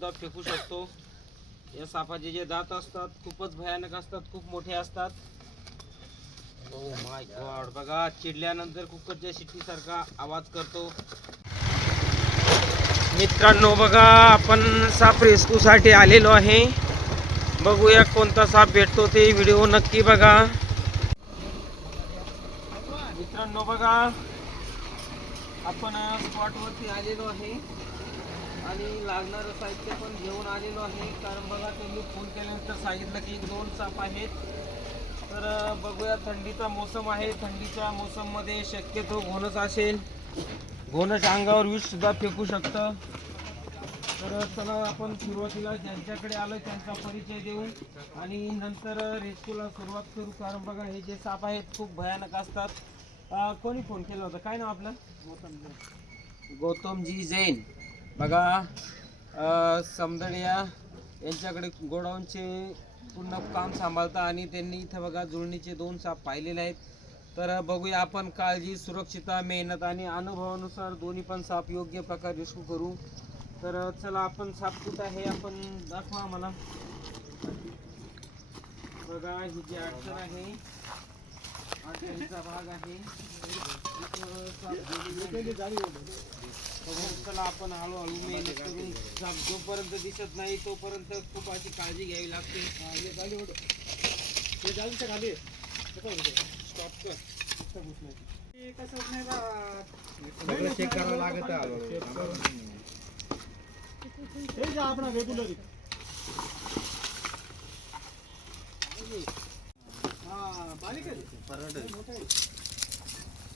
सुद्धा फेकू शकतो. या सापाचे जे दात असतात खूपच भयानक असतात खूप मोठे असतात. ओ माय गॉड बघा चिडल्यानंतर कुकरच्या शिट्टीसारखा आवाज करतो. मित्रांनो बघा आपण साप रेस्क्यूसाठी आलेलो आहे. बघूया कोणता साप भेटतो ते व्हिडिओ नक्की बघा. मित्रांनो बघा आपण स्पॉटवरती आलेलो आहे. आणि लागणारं साहित्य पण घेऊन आलेलो आहे. कारण बघा त्यांनी फोन केल्यानंतर सांगितलं की दोन साप आहेत. तर बघूया थंडीचा मोसम आहे. थंडीच्या मोसममध्ये शक्यतो घोणच असेल. घोणच अंगावर विष सुद्धा फेकू शकतं. तर चला आपण सुरुवातीला ज्यांच्याकडे आलो त्यांचा परिचय देऊ. आणि नंतर रेस्क्यूला सुरुवात करू. कारण बघा हे जे साप आहेत खूप भयानक असतात. कोणी फोन केला होता? काय नाव आपलं? गौतमजी जैन. बघा समदडिया यांच्याकडे गोडाऊनचे पूर्ण काम सांभाळता आणि त्यांनी इथं बघा जुळणीचे दोन साप पाहिलेले आहेत. तर बघूया आपण काळजी सुरक्षितता मेहनत आणि अनुभवानुसार दोन्ही पण साप योग्य प्रकारे रेस्क्यू करू. तर चला आपण साप कुठं आहे आपण दाखवा आम्हाला. बघा ही जी अडचण आहे अडचणीचा भाग आहे. चला आपण हळूहळू मेहनत करून जोपर्यंत दिसत नाही तोपर्यंत खूप अशी काळजी घ्यावी लागते. स्टॉप कर. चेक करावं लागत सारखा पप्पो माग हा, त्यामधलंच आहे.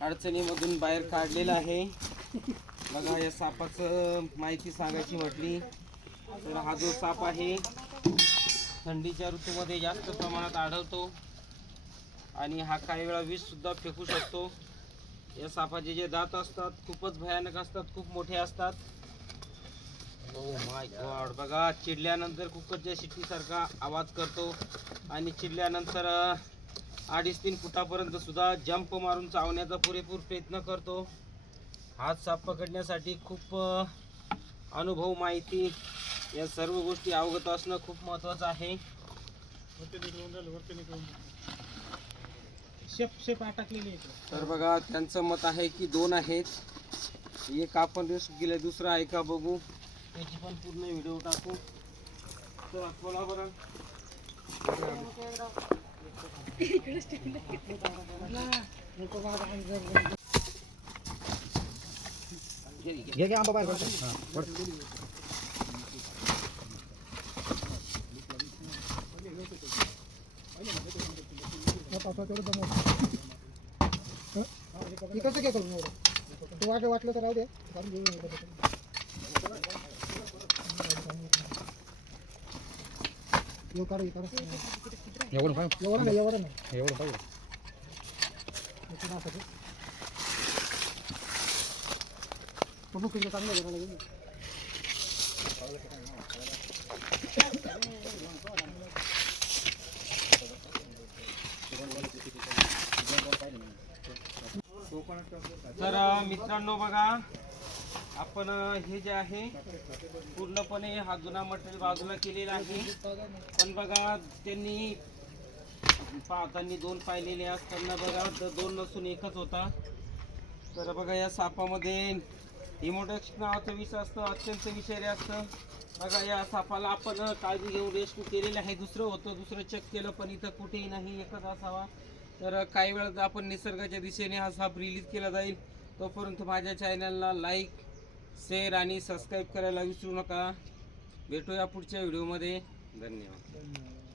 अडचणीमधून बाहेर काढलेलं आहे. बघा या सापाचं माहिती सांगायची म्हटली तर हा जो साप आहे थंडीच्या ऋतूमध्ये जास्त प्रमाणात आढळतो आणि हा काही वेळा वीजसुद्धा सुद्धा फेकू शकतो. या सापाचे जे दात असतात खूपच भयानक असतात खूप मोठे असतात. Oh माय गॉड बघा चिडल्यानंतर कुकरच्या शिट्टीसारखा आवाज करतो आणि चिडल्यानंतर अडीच तीन फुटापर्यंत सुद्धा जंप मारून चावण्याचा पुरेपूर प्रयत्न करतो. हात साप पकडण्यासाठी खूप अनुभव माहिती या सर्व गोष्टी अवगत असणं खूप महत्त्वाचं आहे. शेप शेप अटकलेली. तर बघा त्यांचं मत आहे की दोन आहेत. एक आपण रिस्क गेले दुसरा आहे का बघू. त्याची पण पूर्ण व्हिडिओ टाकू. तर बरं घे, घे. आंबा बाहेर पड. इकडचं काय करून एवढं तू वाटलं तर राहू दे एवढं पाहिजे एवढं नाही नाही. तर मित्रांनो बघा आपण हे जे आहे पूर्णपणे हा जुना मटेरियल बाजूला केलेला आहे. पण बघा त्यांनी पाहताना दोन पाहिलेले असताना बघा तर दोन नसून एकच होता. तर बघा या सापामध्ये हिमोडेक्स नावाचं विष असतं अत्यंत विषारी असतं. बघा या सापाला आपण काळजी घेऊन रेस्क्यू केलेलं आहे. दुसरं होतं दुसरं चेक केलं पण इथं कुठेही नाही एकच असावा. तर काही वेळात आपण निसर्गाच्या दिशेने हा साप रिलीज केला जाईल. तोपर्यंत माझ्या चॅनलला लाईक शेअर आणि सबस्क्राईब करायला विसरू नका. भेटूया पुढच्या व्हिडिओमध्ये धन्यवाद.